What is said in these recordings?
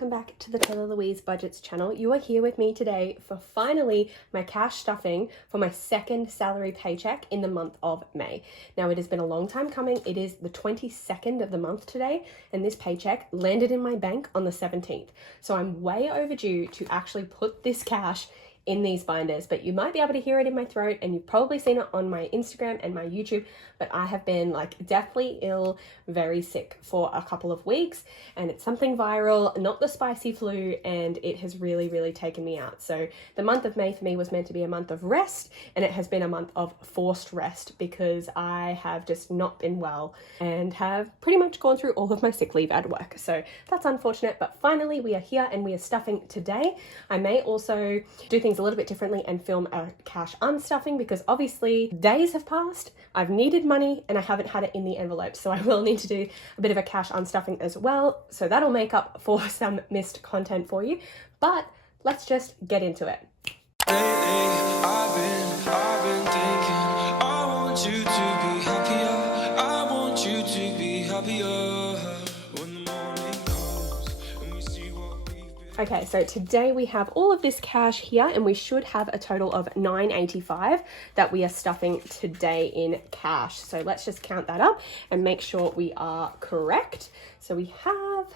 welcome back to the Taylah Louise Budgets channel. You are here with me today for finally my cash stuffing for my second salary paycheck in the month of May. Now it has been a long time coming. It is the 22nd of the month today, and this paycheck landed in my bank on the 17th. So I'm way overdue to actually put this cash in these binders, but you might be able to hear it in my throat, and you've probably seen it on my Instagram and my YouTube, but I have been like deathly ill, very sick for a couple of weeks, and it's something viral, not the spicy flu, and it has really taken me out. So the month of May for me was meant to be a month of rest, and it has been a month of forced rest because I have just not been well and have pretty much gone through all of my sick leave at work. So that's unfortunate, but finally we are here and we are stuffing today. I may also do things a little bit differently and film a cash unstuffing because obviously days have passed, I've needed money and I haven't had it in the envelope, so I will need to do a bit of a cash unstuffing as well, so that'll make up for some missed content for you. But let's just get into it. I've been thinking, I want you to be happier, I want you to be happier. Okay, so today we have all of this cash here and we should have a total of $9.85 that we are stuffing today in cash. So let's just count that up and make sure we are correct. So we have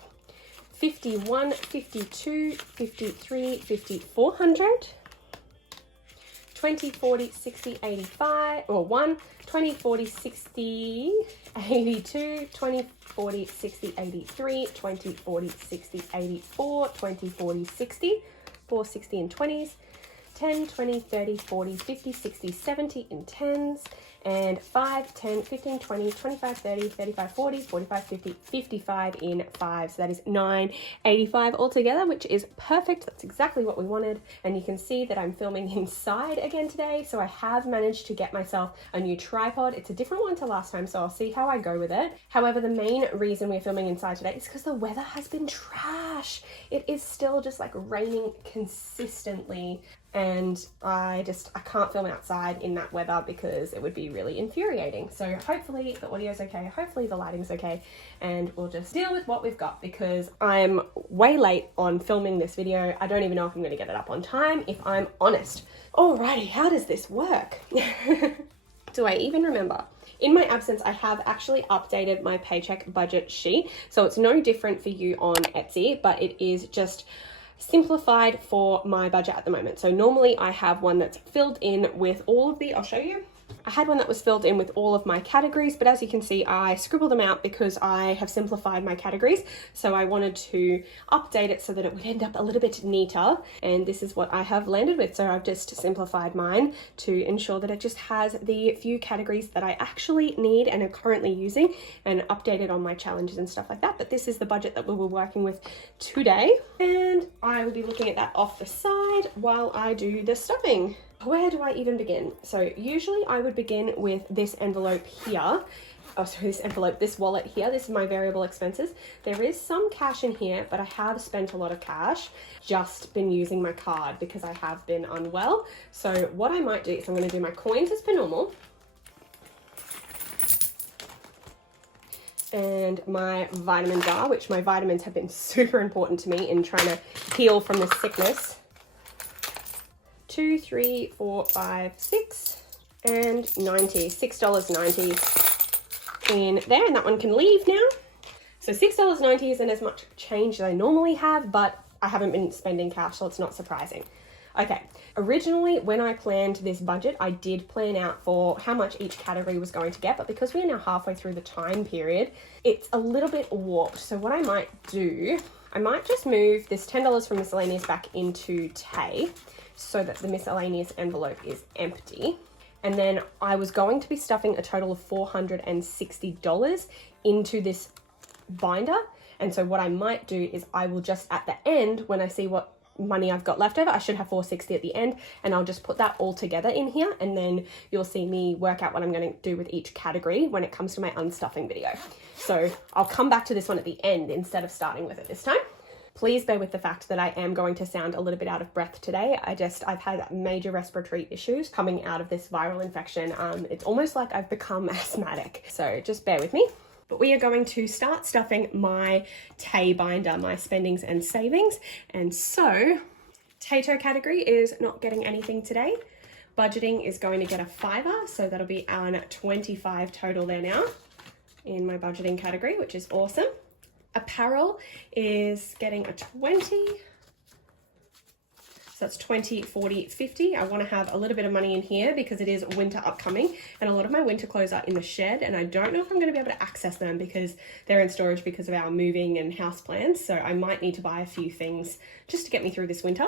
51, 52, 53, 5400, 20, 40, 60, 85, or 1, 20, 40, 60, 82, 20, 40, 60, 83, 20, 40, 60, 84, 20, 40, 60, 4, 60 in 20s, 10, 20, 30, 40, 50, 60, 70 in 10s, and 5, 10, 15, 20, 25, 30, 35, 40, 45, 50, 55 in 5s. So that is $9.85 altogether, which is perfect. That's exactly what we wanted. And you can see that I'm filming inside again today. So I have managed to get myself a new tripod. It's a different one to last time, so I'll see how I go with it. However, the main reason we're filming inside today is because the weather has been trash. It is still just like raining consistently. And I can't film outside in that weather because it would be really infuriating. So hopefully the audio's okay, hopefully the lighting's okay, and we'll just deal with what we've got because I'm way late on filming this video. I don't even know if I'm gonna get it up on time, if I'm honest. Alrighty, how does this work? Do I even remember? In my absence, I have actually updated my paycheck budget sheet. So it's no different for you on Etsy, but it is just simplified for my budget at the moment. So normally I have one that's filled in with all of the, I'll show you. I had one that was filled in with all of my categories, but as you can see, I scribbled them out because I have simplified my categories. So I wanted to update it so that it would end up a little bit neater. And this is what I have landed with. So I've just simplified mine to ensure that it just has the few categories that I actually need and are currently using, and updated on my challenges and stuff like that. But this is the budget that we were working with today. And I will be looking at that off the side while I do the stuffing. Where do I even begin? So usually I would begin with this envelope here. Oh, sorry, this wallet here. This is my variable expenses. There is some cash in here, but I have spent a lot of cash. Just been using my card because I have been unwell. So what I might do is I'm going to do my coins as per normal. And my vitamin jar, which my vitamins have been super important to me in trying to heal from this sickness. 2, 3, 4, 5, 6, and 90. $6.90 in there, and that one can leave now. So $6.90 isn't as much change as I normally have, but I haven't been spending cash, so it's not surprising. Okay, originally when I planned this budget, I did plan out for how much each category was going to get, but because we're now halfway through the time period, it's a little bit warped. So what I might do, I might just move this $10 from miscellaneous back into Tay, so that the miscellaneous envelope is empty. And then I was going to be stuffing a total of $460 into this binder. And so what I might do is I will just at the end, when I see what money I've got left over, I should have $460 at the end, and I'll just put that all together in here, and then you'll see me work out what I'm going to do with each category when it comes to my unstuffing video. So I'll come back to this one at the end instead of starting with it this time. Please bear with the fact that I am going to sound a little bit out of breath today. I've had major respiratory issues coming out of this viral infection. It's almost like I've become asthmatic. So just bear with me. But we are going to start stuffing my Tay Binder, my spendings and savings. And so, Tato category is not getting anything today. Budgeting is going to get a $5, so that'll be on 25 total there now in my budgeting category, which is awesome. Apparel is getting a 20. So that's 20, 40, 50. I want to have a little bit of money in here because it is winter upcoming and a lot of my winter clothes are in the shed and I don't know if I'm going to be able to access them because they're in storage because of our moving and house plans. So I might need to buy a few things just to get me through this winter.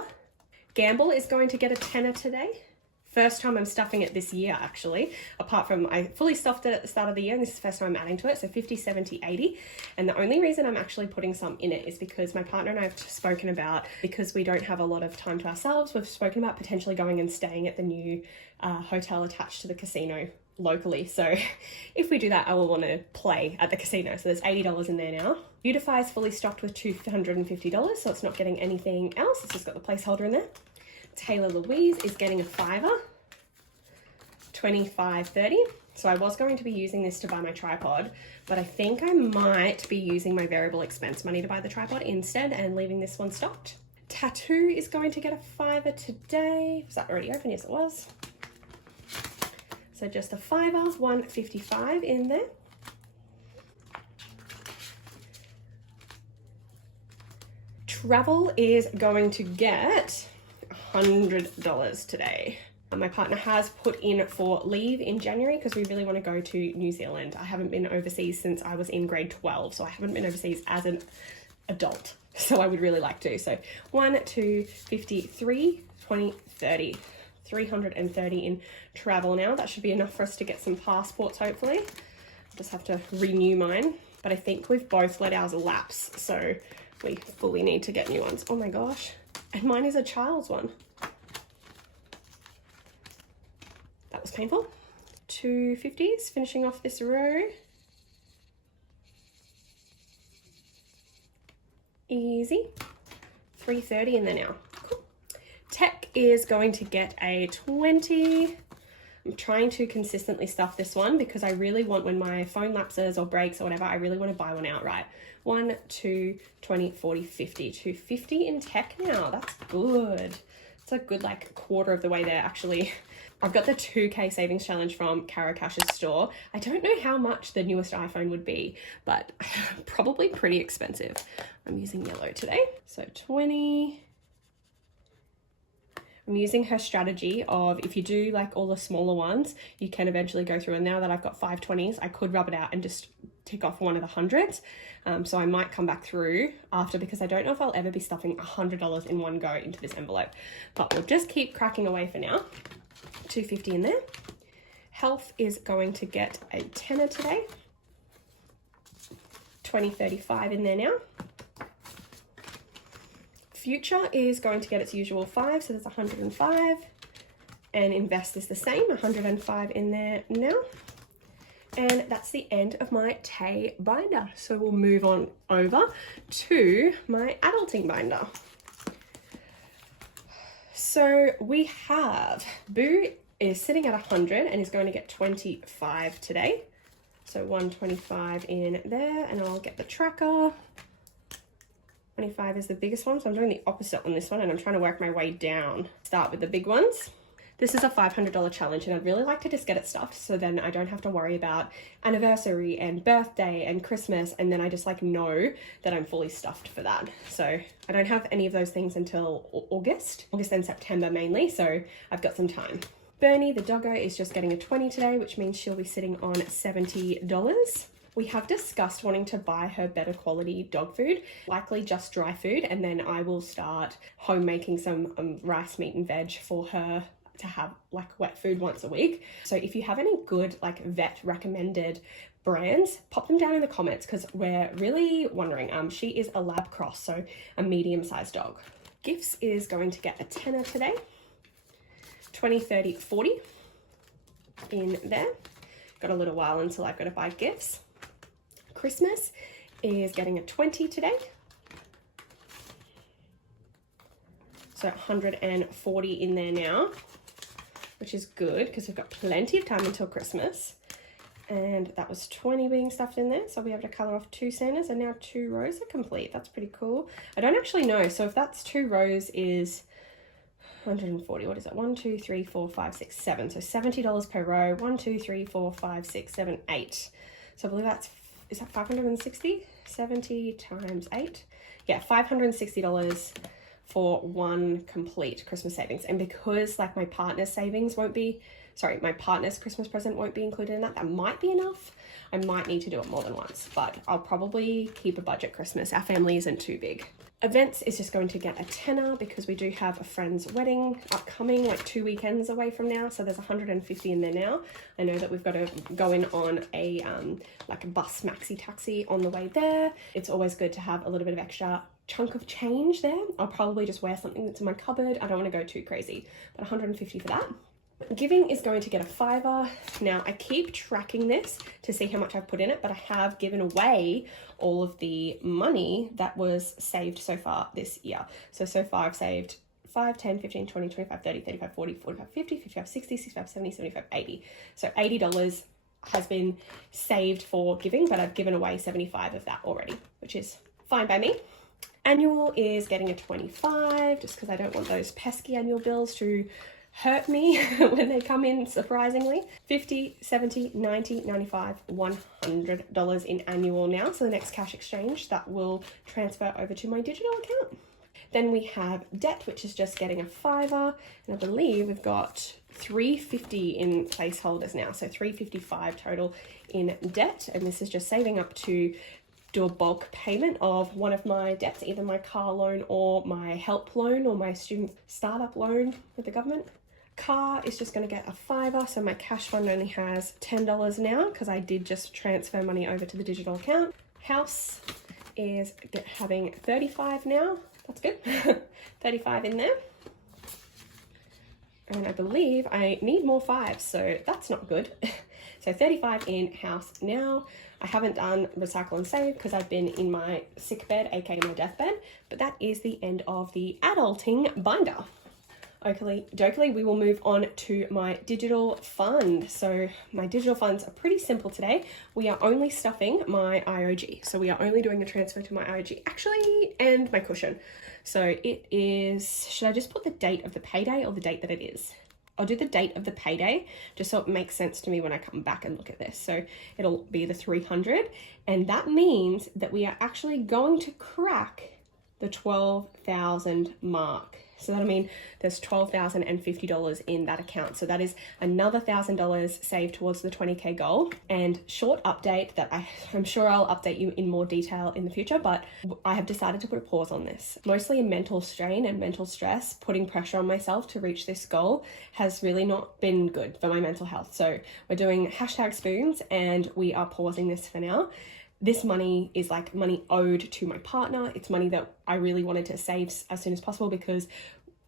Gamble is going to get a $10 today. First time I'm stuffing it this year, actually, apart from I fully stuffed it at the start of the year and this is the first time I'm adding to it. So 50, 70, 80. And the only reason I'm actually putting some in it is because my partner and I have spoken about, because we don't have a lot of time to ourselves, we've spoken about potentially going and staying at the new hotel attached to the casino locally. So if we do that, I will want to play at the casino. So there's $80 in there now. Beautify is fully stocked with $250, so it's not getting anything else. It's just got the placeholder in there. Taylah Louise is getting a $5, 25, 30. So I was going to be using this to buy my tripod, but I think I might be using my variable expense money to buy the tripod instead and leaving this one stocked. Tattoo is going to get a $5 today. Was that already open? Yes, it was. So just a $5, 155 in there. Travel is going to get $100 today. My partner has put in for leave in January because we really want to go to New Zealand. I haven't been overseas since I was in grade 12, so I haven't been overseas as an adult. So I would really like to. So 1, 2, 53, 20, 30. 330 in travel now. That should be enough for us to get some passports, hopefully. Just have to renew mine. But I think we've both let ours lapse, so we fully need to get new ones. Oh my gosh. And mine is a child's one. That was painful. 250s, finishing off this row. Easy. 330 in there now. Cool. Tech is going to get a 20. I'm trying to consistently stuff this one because I really want, when my phone lapses or breaks or whatever, I really want to buy one outright. 1, 2, 20, 40, 50. 250 in tech now. That's good. It's a good like quarter of the way there actually. I've got the 2K savings challenge from Cara Cash's store. I don't know how much the newest iPhone would be, but probably pretty expensive. I'm using yellow today. So 20. I'm using her strategy of, if you do like all the smaller ones, you can eventually go through. And now that I've got 5 20s, I could rub it out and just tick off one of the hundreds. So I might come back through after because I don't know if I'll ever be stuffing $100 in one go into this envelope. But we'll just keep cracking away for now. 250 in there. Health is going to get a $10 today. 20.35 in there now. Future is going to get its usual 5, so there's 105. And invest is the same, 105 in there now. And that's the end of my Tay binder. So we'll move on over to my adulting binder. So we have Boo is sitting at 100 and is going to get 25 today. So 125 in there, and I'll get the tracker. 25 is the biggest one, so I'm doing the opposite on this one and I'm trying to work my way down. Start with the big ones. This is a $500 challenge and I'd really like to just get it stuffed so then I don't have to worry about anniversary and birthday and Christmas, and then I just like know that I'm fully stuffed for that. So I don't have any of those things until August and September mainly, so I've got some time. Bernie, the doggo, is just getting a 20 today, which means she'll be sitting on $70. We have discussed wanting to buy her better quality dog food, likely just dry food, and then I will start home making some rice, meat and veg for her to have like wet food once a week. So if you have any good like vet recommended brands, pop them down in the comments because we're really wondering. She is a lab cross, so a medium-sized dog. Gifts is going to get a $10 today. 20, 30, 40 in there. Got a little while until I've got to buy gifts. Christmas is getting a 20 today. So 140 in there now, which is good because we've got plenty of time until Christmas. And that was 20 being stuffed in there. So I'll be able to colour off 2 Santas, and now 2 rows are complete. That's pretty cool. I don't actually know. So if that's 2 rows is 140, what is it? 1, 2, 3, 4, 5, 6, 7. So $70 per row. 1, 2, 3, 4, 5, 6, 7, 8. So I believe that's, is that 560? 70 times 8. Yeah, $560 for one complete Christmas savings. And because like my partner's savings won't be, sorry, my partner's Christmas present won't be included in that, that might be enough. I might need to do it more than once, but I'll probably keep a budget Christmas. Our family isn't too big. Events is just going to get a tenner because we do have a friend's wedding upcoming, like 2 weekends away from now. So there's 150 in there now. I know that we've got to go in on a like a bus maxi taxi on the way there. It's always good to have a little bit of extra chunk of change there. I'll probably just wear something that's in my cupboard. I don't want to go too crazy, but 150 for that. Giving is going to get a $5. Now I keep tracking this to see how much I've put in it, but I have given away all of the money that was saved so far this year. So far I've saved 5, 10, 15, 20, 25, 30, 35, 40, 45, 50, 55, 60, 65, 70, 75, 80. So $80 has been saved for giving, but I've given away 75 of that already, which is fine by me. Annual is getting a 25 just because I don't want those pesky annual bills to hurt me when they come in surprisingly. 50, 70, 90, 95, $100 in annual now. So the next cash exchange that will transfer over to my digital account. Then we have debt, which is just getting a $5, and I believe we've got $350 in placeholders now. So $355 total in debt, and this is just saving up to do a bulk payment of one of my debts, either my car loan or my help loan or my student startup loan with the government. Car is just going to get a $5, so my cash fund only has $10 now because I did just transfer money over to the digital account. House is having 35 now. That's good. 35 in there. And I believe I need more 5s, so that's not good. So 35 in house now. I haven't done recycle and save because I've been in my sick bed, aka my deathbed, but that is the end of the adulting binder. Dokily, we will move on to my digital fund. So my digital funds are pretty simple today. We are only stuffing my IOG. So we are only doing a transfer to my IOG actually, and my cushion. So it is, should I just put the date of the payday or the date that it is? I'll do the date of the payday just so it makes sense to me when I come back and look at this. So it'll be the 300, and that means that we are actually going to crack the 12,000 mark. So that'll mean there's $12,050 in that account. So that is another $1,000 saved towards the 20K goal. And short update that I'm sure I'll update you in more detail in the future, but I have decided to put a pause on this. Mostly a mental strain and mental stress, putting pressure on myself to reach this goal has really not been good for my mental health. So we're doing #spoons and we are pausing this for now. This money is like money owed to my partner. It's money that I really wanted to save as soon as possible because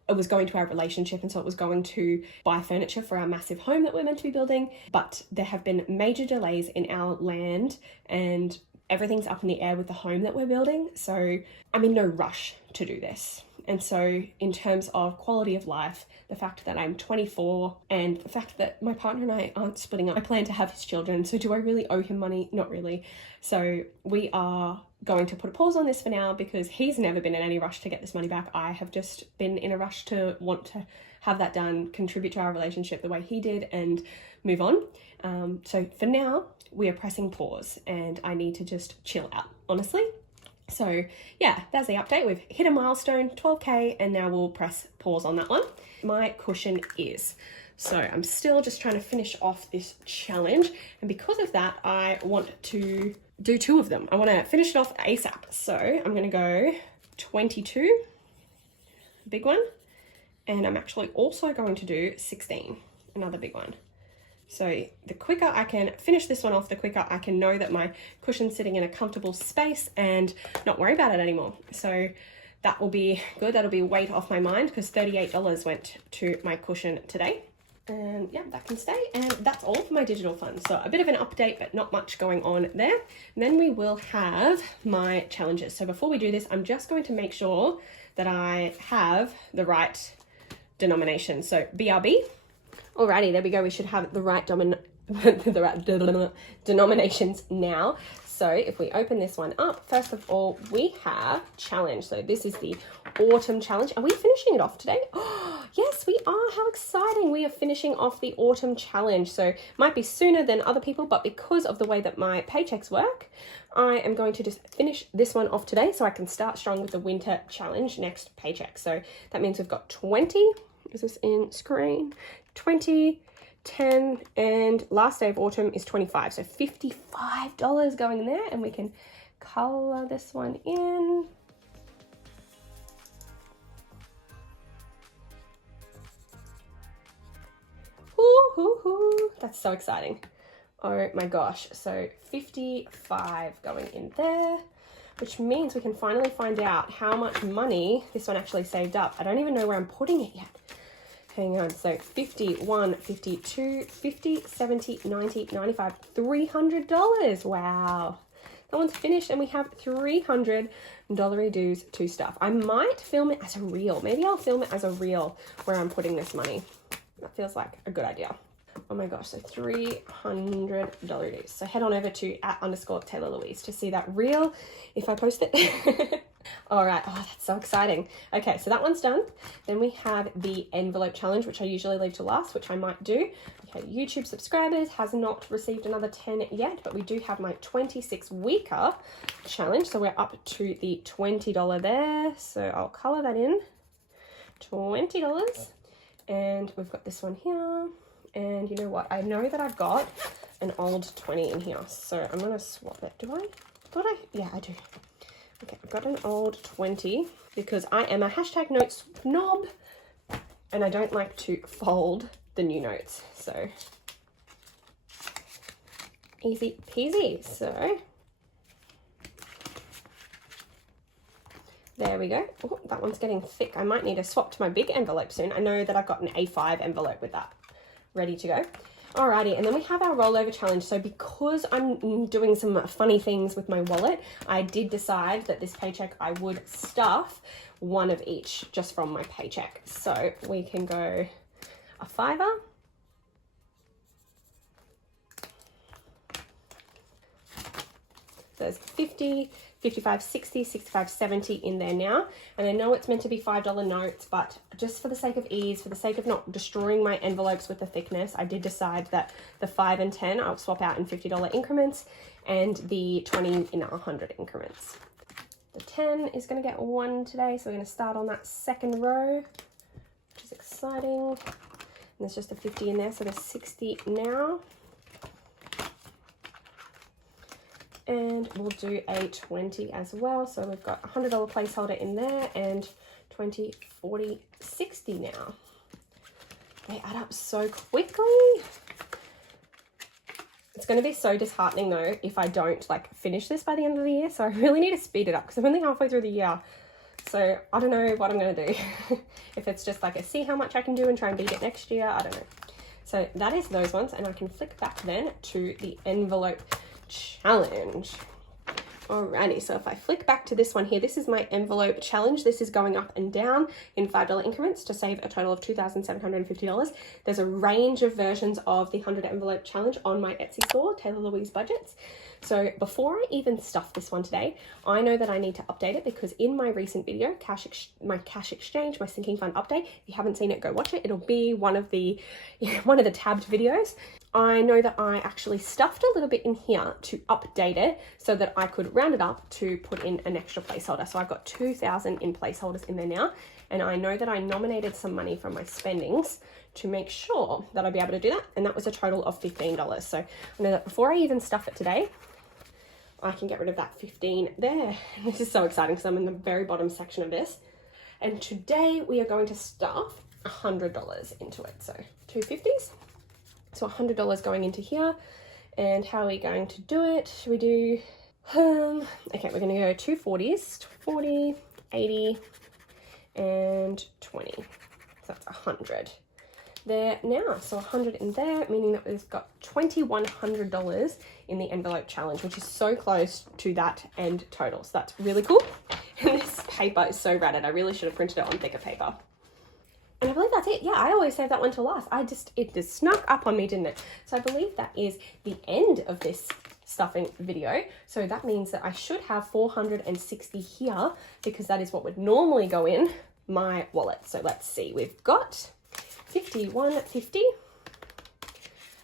it was going to our relationship, and so it was going to buy furniture for our massive home that we're meant to be building. But there have been major delays in our land and everything's up in the air with the home that we're building. So I'm in no rush to do this. And so in terms of quality of life, the fact that I'm 24 and the fact that my partner and I aren't splitting up, I plan to have his children. So do I really owe him money? Not really. So we are going to put a pause on this for now because he's never been in any rush to get this money back. I have just been in a rush to want to have that done, contribute to our relationship the way he did, and move on. So for now, we are pressing pause and I need to just chill out, honestly. So yeah, that's the update. We've hit a milestone, 12K, and now we'll press pause on that one. My cushion is. So I'm still just trying to finish off this challenge. And because of that, I want to do 2 of them. I want to finish it off ASAP. So I'm going to go 22, big one. And I'm actually also going to do 16, another big one. So the quicker I can finish this one off, the quicker I can know that my cushion's sitting in a comfortable space and not worry about it anymore. So that will be good. That'll be a weight off my mind because $38 went to my cushion today. And yeah, that can stay. And that's all for my digital fund. So a bit of an update, but not much going on there. And then we will have my challenges. So before we do this, I'm just going to make sure that I have the right denomination. So BRB. Alrighty, there we go. We should have the right the right denominations now. So if we open this one up, first of all, we have challenge. So this is the autumn challenge. Are we finishing it off today? Oh, yes, we are. How exciting. We are finishing off the autumn challenge. So might be sooner than other people, but because of the way that my paychecks work, I am going to just finish this one off today so I can start strong with the winter challenge next paycheck. So that means we've got 20. Is this in screen? 20, 10, and last day of autumn is 25. So $55 going in there, and we can color this one in. Ooh, that's so exciting. Oh my gosh. So 55 going in there, which means we can finally find out how much money this one actually saved up. I don't even know where I'm putting it yet. Hang on. So 51, 52, 50, 70, 90, 95, $300. Wow. That one's finished, and we have $300 dues to stuff. I might film it as a reel. Maybe I'll film it as a reel where I'm putting this money. That feels like a good idea. Oh my gosh, so $300 dues. So head on over to @_Taylah Louise to see that reel if I post it. All right, oh, that's so exciting. Okay, so that one's done. Then we have the envelope challenge, which I usually leave to last, which I might do. Okay, YouTube subscribers has not received another 10 yet, but we do have my 26-weeker challenge. So we're up to the $20 there. So I'll color that in, $20. And we've got this one here. And you know what? I know that I've got an old 20 in here. So I'm going to swap it. Do I? Yeah, I do. Okay, I've got an old 20 because I am a #notes snob and I don't like to fold the new notes. So easy peasy. So there we go. Oh, that one's getting thick. I might need to swap to my big envelope soon. I know that I've got an A5 envelope with that ready to go. Alrighty, and then we have our rollover challenge. So because I'm doing some funny things with my wallet, I did decide that this paycheck I would stuff one of each just from my paycheck. So we can go a $5. There's 50, 55, 60, 65, 70 in there now. And I know it's meant to be $5 notes, but just for the sake of ease, for the sake of not destroying my envelopes with the thickness, I did decide that the 5 and 10 I'll swap out in $50 increments and the 20 in 100 increments. The 10 is going to get 1 today, so we're going to start on that second row, which is exciting. And there's just a 50 in there, so there's 60 now. And we'll do a 20 as well. So we've got a $100 placeholder in there and 20, 40, 60 now. They add up so quickly. It's going to be so disheartening though if I don't like finish this by the end of the year. So I really need to speed it up because I'm only halfway through the year. So I don't know what I'm going to do. If it's just like a see how much I can do and try and beat it next year, I don't know. So that is those ones, and I can flick back then to the envelope challenge. Alrighty, so if I flick back to this one here, this is my envelope challenge. This is going up and down in $5 increments to save a total of $2,750. There's a range of versions of the 100 envelope challenge on my Etsy store, Taylah Louise Budgets. So before I even stuff this one today, I know that I need to update it because in my recent video, my cash exchange, my sinking fund update, if you haven't seen it, go watch it. It'll be one of the tabbed videos. I know that I actually stuffed a little bit in here to update it so that I could round it up to put in an extra placeholder. So I've got 2,000 in placeholders in there now. And I know that I nominated some money from my spendings to make sure that I'd be able to do that. And that was a total of $15. So I know that before I even stuff it today, I can get rid of that 15 there. This is so exciting because I'm in the very bottom section of this. And today we are going to stuff $100 into it. So 250s. So $100 going into here. And how are we going to do it? Should we do, okay, we're going to go 2 40s, 40, 80, and 20. So that's 100 there now. So 100 in there, meaning that we've got $2,100 in the envelope challenge, which is so close to that end total. So that's really cool. And this paper is so ratted. I really should have printed it on thicker paper. And I believe that's it. Yeah, I always save that one till last. It just snuck up on me, didn't it? So I believe that is the end of this stuffing video. So that means that I should have 460 here, because that is what would normally go in my wallet. So let's see, we've got 50, 1, 50,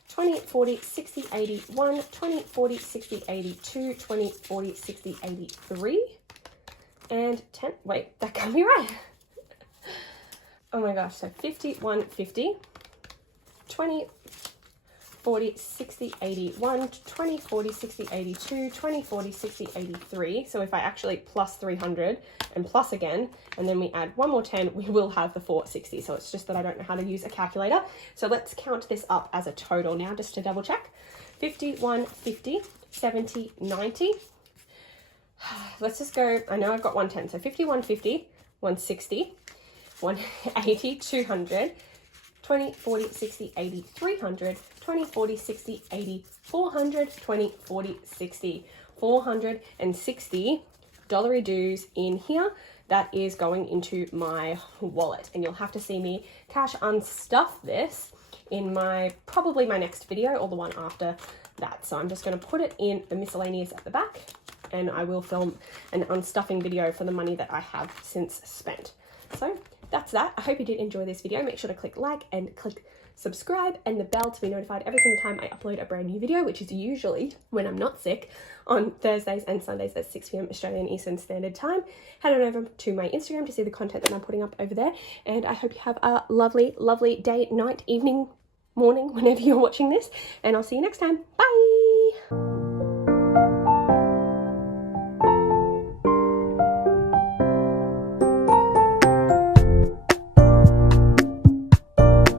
20, 40, 60, 81, 20, 40, 60, 82, 20, 40, 60, 83, and 10. Wait, that can't be right. Oh my gosh, so 50, 1, 50, 20, 40, 60, 81, 20, 40, 60, 82, 20, 40, 60, 83. So if I actually plus 300 and plus again, and then we add one more 10, we will have the 460. So it's just that I don't know how to use a calculator. So let's count this up as a total now, just to double check. 51, 50, 70, 90. Let's just go, I know I've got 110. So 51, 50, 160, 180, 200, 20, 40, 60, 80, 300, 20, 40, 60, 80, 400, 20, 40, 60, $460 dues in here. That is going into my wallet, and you'll have to see me cash unstuff this in probably my next video or the one after that. So I'm just going to put it in the miscellaneous at the back, and I will film an unstuffing video for the money that I have since spent. So that's that. I hope you did enjoy this video. Make sure to click like and click subscribe and the bell to be notified every single time I upload a brand new video, which is usually when I'm not sick on Thursdays and Sundays at 6 p.m. Australian Eastern Standard Time. Head on over to my Instagram to see the content that I'm putting up over there. And I hope you have a lovely, lovely day, night, evening, morning, whenever you're watching this. And I'll see you next time. Bye.